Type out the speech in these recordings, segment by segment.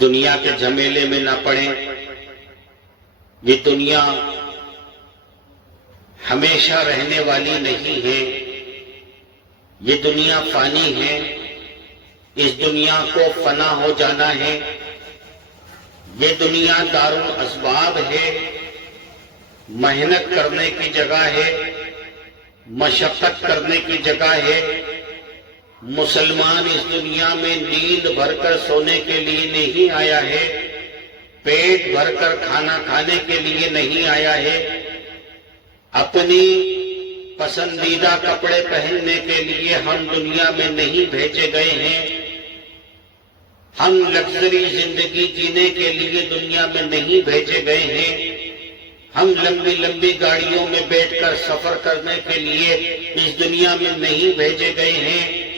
دنیا کے جھمیلے میں نہ پڑیں۔ یہ دنیا ہمیشہ رہنے والی نہیں ہے، یہ دنیا فانی ہے، اس دنیا کو فنا ہو جانا ہے۔ یہ دنیا دار الاسباب ہے، محنت کرنے کی جگہ ہے، مشقت کرنے کی جگہ ہے۔ مسلمان اس دنیا میں نیند بھر کر سونے کے لیے نہیں آیا ہے، پیٹ بھر کر کھانا کھانے کے لیے نہیں آیا ہے، اپنی پسندیدہ کپڑے پہننے کے لیے ہم دنیا میں نہیں بھیجے گئے ہیں، ہم لگژری زندگی جینے کے لیے دنیا میں نہیں بھیجے گئے ہیں، ہم لمبی لمبی گاڑیوں میں بیٹھ کر سفر کرنے کے لیے اس دنیا میں نہیں بھیجے گئے ہیں،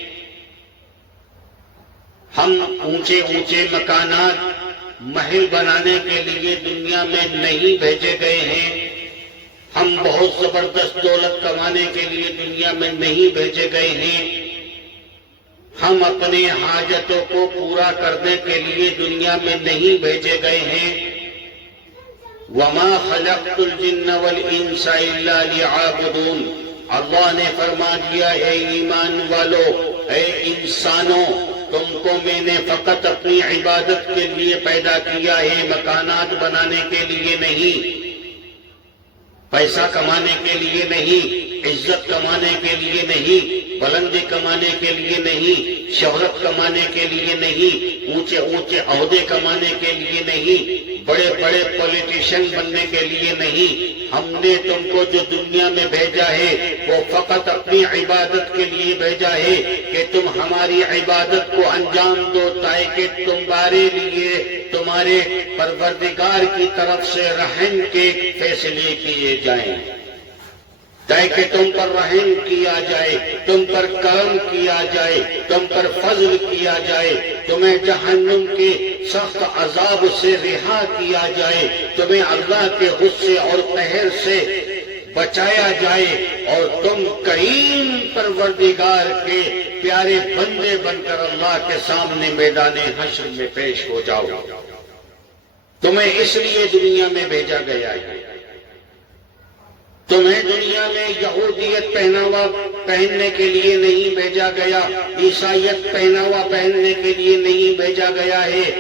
ہم اونچے اونچے مکانات محل بنانے کے لیے دنیا میں نہیں بھیجے گئے ہیں، ہم بہت زبردست دولت کمانے کے لیے دنیا میں نہیں بھیجے گئے ہیں، ہم اپنے حاجتوں کو پورا کرنے کے لیے دنیا میں نہیں بھیجے گئے ہیں۔ وَمَا خَلَقْتُ الْجِنَّ وَالْإِنسَ إِلَّا لِيَعْبُدُونَ، اللہ نے فرما دیا، اے ایمان والو، اے انسانوں، تم کو میں نے فقط اپنی عبادت کے لیے پیدا کیا ہے، مکانات بنانے کے لیے نہیں، پیسہ کمانے کے لیے نہیں، عزت کمانے کے لیے نہیں، بلندی کمانے کے لیے نہیں، شہرت کمانے کے لیے نہیں، اونچے اونچے عہدے کمانے کے لیے نہیں، بڑے بڑے پولیٹیشین بننے کے لیے نہیں۔ ہم نے تم کو جو دنیا میں بھیجا ہے وہ فقط اپنی عبادت کے لیے بھیجا ہے کہ تم ہماری عبادت کو انجام دو، تاکہ تمہارے لیے تمہارے پروردگار کی طرف سے رحم کے فیصلے کیے جائیں، تاکہ تم پر رحم کیا جائے، تم پر کرم کیا جائے، تم پر فضل کیا جائے، تمہیں جہنم کے سخت عذاب سے رہا کیا جائے، تمہیں اللہ کے غصے اور قہر سے بچایا جائے، اور تم کریم پروردگار کے پیارے بندے بن کر اللہ کے سامنے میدان حشر میں پیش ہو جاؤ۔ تمہیں اس لیے دنیا میں بھیجا گیا ہے، تمہیں دنیا میں یہودیت پہناوا پہننے کے لیے نہیں بھیجا گیا، عیسائیت پہناوا پہننے کے لیے نہیں بھیجا گیا ہے،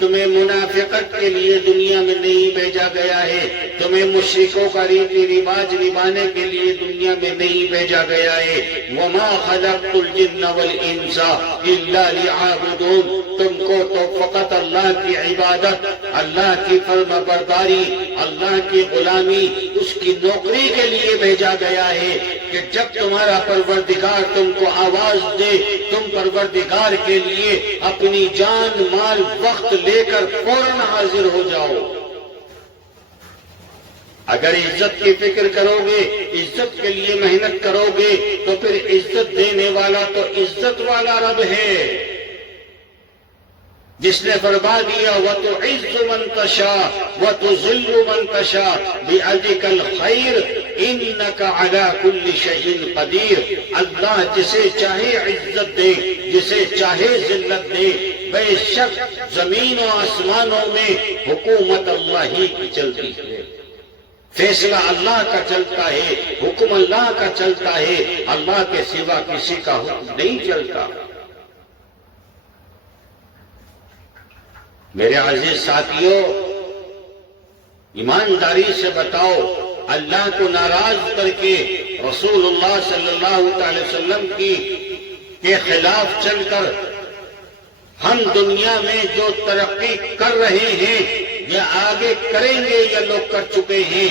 تمہیں منافقت کے لیے دنیا میں نہیں بھیجا گیا ہے، تمہیں مشرکوں کا ریتی رواج نبھانے کے لیے دنیا میں نہیں بھیجا گیا ہے۔ وَمَا خَلَقْتُ الْجِنَّ وَالْإِنسَ إِلَّا لِيَعْبُدُونَ، تم کو تو فقط اللہ کی عبادت، اللہ کی فرما برداری، اللہ کی غلامی، اس کی نوکری کے لیے بھیجا گیا ہے کہ جب تمہارا پروردگار تم کو آواز دے، تم پروردگار کے لیے اپنی جان مال وقت لے کر فوراً حاضر ہو جاؤ۔ اگر عزت کی فکر کرو گے، عزت کے لیے محنت کرو گے، تو پھر عزت دینے والا تو عزت والا رب ہے، جس نے فرما دیا وَتُعِزُّ مَن تَشَاءُ وَتُذِلُّ مَن تَشَاءُ بِيَدِكَ الْخَيْرُ إِنَّكَ عَلَى كُلِّ شَيْءٍ قَدِيرٌ۔ اللہ جسے چاہے عزت دے، جسے چاہے ذلت دے، بے شک زمین و آسمانوں میں حکومت اللہ ہی کی چلتی ہے، فیصلہ اللہ کا چلتا ہے، حکم اللہ کا چلتا ہے، اللہ کے سوا کسی کا حکم نہیں چلتا۔ میرے عزیز ساتھیوں، ایمانداری سے بتاؤ، اللہ کو ناراض کر کے رسول اللہ صلی اللہ علیہ وسلم کے خلاف چل کر ہم دنیا میں جو ترقی کر رہے ہیں یا آگے کریں گے یا لوگ کر چکے ہیں،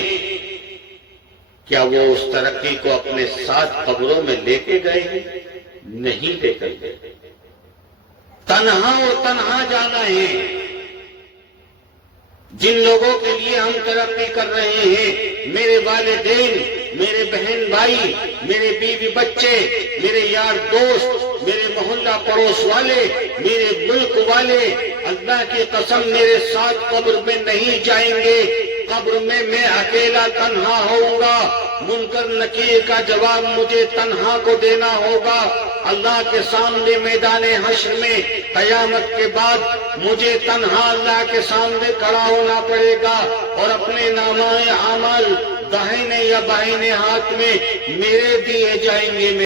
کیا وہ اس ترقی کو اپنے ساتھ قبروں میں لے کے گئے ہیں؟ نہیں لے کر گئے، تنہا اور تنہا جانا ہے۔ جن لوگوں کے لیے ہم ترقی کر رہے ہیں، میرے والدین، میرے بہن بھائی، میرے بیوی بچے، میرے یار دوست، میرے محلہ پڑوس والے، میرے ملک والے، اللہ کی قسم میرے ساتھ قبر میں نہیں جائیں گے۔ قبر میں اکیلا تنہا ہوں گا، منکر نکیر کا جواب مجھے تنہا کو دینا ہوگا۔ اللہ کے سامنے میدان حشر میں قیامت کے بعد مجھے تنہا اللہ کے سامنے کھڑا ہونا پڑے گا، اور اپنے نامۂ اعمال داہنے یا بائیں ہاتھ میں میرے دیے جائیں گے۔